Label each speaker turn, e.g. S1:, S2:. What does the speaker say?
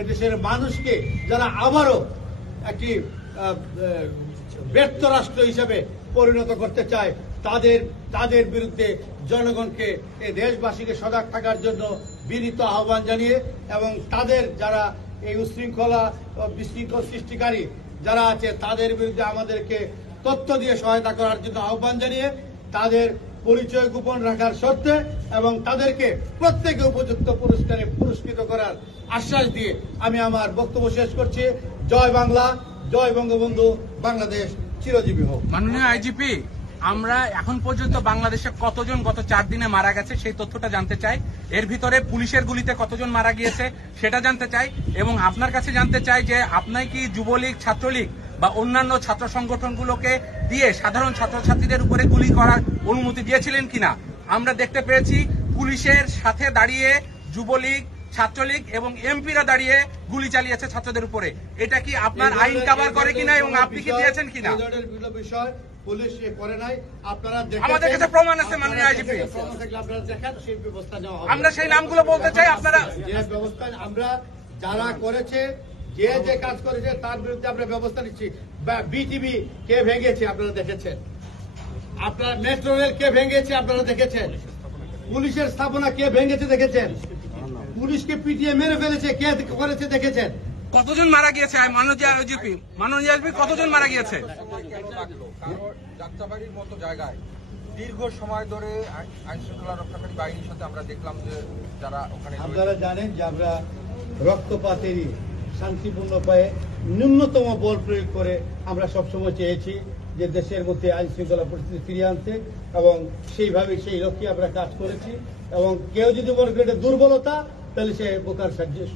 S1: এদেশের মানুষকে যারা আবারও একটি ব্যর্থ রাষ্ট্র হিসেবে পরিণত করতে চায়, তাদের তাদের বিরুদ্ধে জনগণকে এই দেশবাসীকে সজাগ থাকার জন্য বিনীত আহ্বান জানিয়ে এবং তাদের যারা এই উশৃঙ্খলা বিশৃঙ্খল সৃষ্টিকারী যারা আছে, তাদের বিরুদ্ধে আমাদেরকে তথ্য দিয়ে সহায়তা করার জন্য আহ্বান জানিয়ে তাদের পরিচয় গোপন রাখার শর্তে এবং তাদেরকে প্রত্যেকে উপযুক্ত পুরস্কারে পুরস্কৃত করার আশ্বাস দিয়ে আমি আমার বক্তব্য শেষ করছি। জয় বাংলা, জয় বঙ্গবন্ধু, বাংলাদেশ চিরজীবী হোক।
S2: মাননীয় আইজিপি, আমরা এখন পর্যন্ত বাংলাদেশে কতজন গত চার দিনে মারা গেছে সেই তথ্যটা জানতে চাই। এর ভিতরে পুলিশের গুলিতে কতজন মারা গিয়েছে সেটা জানতে চাই এবং আপনার কাছে জানতে চাই যে আপনার কি যুবলীগ, ছাত্রলীগ বা অন্যান্য ছাত্র সংগঠনগুলোকে দিয়ে সাধারণ ছাত্রছাত্রীদের উপরে গুলি করার অনুমতি দিয়েছিলেন কিনা? আমরা দেখতে পেয়েছি পুলিশের সাথে দাঁড়িয়ে যুবলীগ ছাত্রলীগ এবং এমপিরা দাঁড়িয়ে গুলি চালিয়েছে ছাত্রদের উপরে। এটা কি আপনার আইন কাভার করে কিনা এবং আপনি কি দিয়েছেন কিনা?
S1: পুলিশ করে নাই। আপনারা
S2: আমাদের কাছে প্রমাণ আছে, মাননীয় আমরা সেই নামগুলো বলতে চাই আপনারা
S1: আমরা যারা করেছে যে যে কাজ করেছে তার বিরুদ্ধে আমরা ব্যবস্থা নিচ্ছি। বিটিভি কে ভেঙেছে আপনারা দেখেছেন? আপনার মেট্রো রেল কে ভেঙেছে আপনারা দেখেছেন? পুলিশের স্থাপনা কে ভেঙেছে দেখেছেন? পুলিশকে পিটিয়ে মেরে ফেলেছে কে করেছে দেখেছেন?
S2: কতজন মারা গিয়েছে? মাননীয় জিপি মাননীয় জিপি কতজন মারা গিয়েছে?
S3: কারণ যাত্রাবাড়ির মতো জায়গায় দীর্ঘ সময় ধরে আইন শৃঙ্খলা রক্ষাকারী বাহিনীর সাথে আমরা দেখলাম যে যারা ওখানে
S1: আপনারা জানেন যে আমরা রক্তপাতেরই শান্তিপূর্ণ উপায়ে ন্যূনতম বল প্রয়োগ করে আমরা সবসময় চেয়েছি যে দেশের মধ্যে আইন শৃঙ্খলা পরিস্থিতি ফিরিয়ে আনতে এবং সেইভাবে সেই লক্ষ্যে আমরা কাজ করেছি এবং কেউ যদি করে দুর্বলতা, তাহলে সে বোকার সাহায্যে